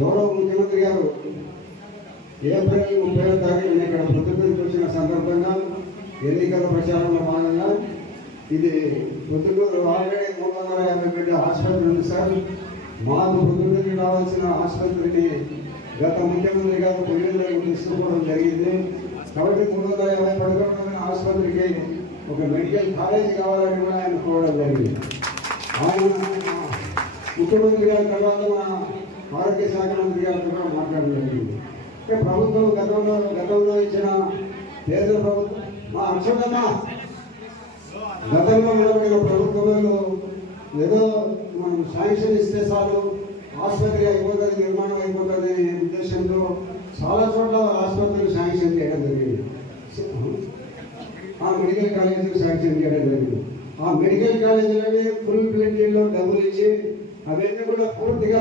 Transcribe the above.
గౌరవ ముఖ్యమంత్రి గారు ఏప్రిల్ 30వ తారీఖున ఇక్కడ పొద్దుటూరుకి వచ్చిన సందర్భంగా ఎన్నికల ప్రచారంలో భాగంగా ఇది పొద్దుటూరు ఆల్రెడీ 350 బెడ్ ఆసుపత్రి ఉంది సార్. మాకు పొద్దుటూరుకి రావాల్సిన ఆసుపత్రిని గత ముఖ్యమంత్రి గారు 900 తీసుకోవడం జరిగింది. కాబట్టి 350 పడుకోవడం ఆసుపత్రికి ఒక మెడికల్ కాలేజ్ కావాలని కూడా ఆయన కోరడం జరిగింది. ఆయన ముఖ్యమంత్రి గారి తర్వాత మా ఆరోగ్య శాఖ మంత్రి గారితో కూడా మాట్లాడడం జరిగింది. ప్రభుత్వం గతంలో ఇచ్చిన కేంద్ర ప్రభుత్వం మా అంశమన్నా గతంలో నిలబడిన ప్రభుత్వంలో ఏదో మనం శాంక్షన్ ఇస్తే చాలు ఆసుపత్రి అయిపోతుంది, నిర్మాణం అయిపోతుంది అనే ఉద్దేశంతో చాలా చోట్ల ఆసుపత్రులు శాంక్షన్ చేయడం జరిగింది. ఆ మెడికల్ కాలేజీకి శాంక్షన్ చేయడం జరిగింది. ఆ మెడికల్ కాలేజీలోనే ఫుల్ ప్లేట్లో డబ్బులు ఇచ్చి అవన్నీ కూడా పూర్తిగా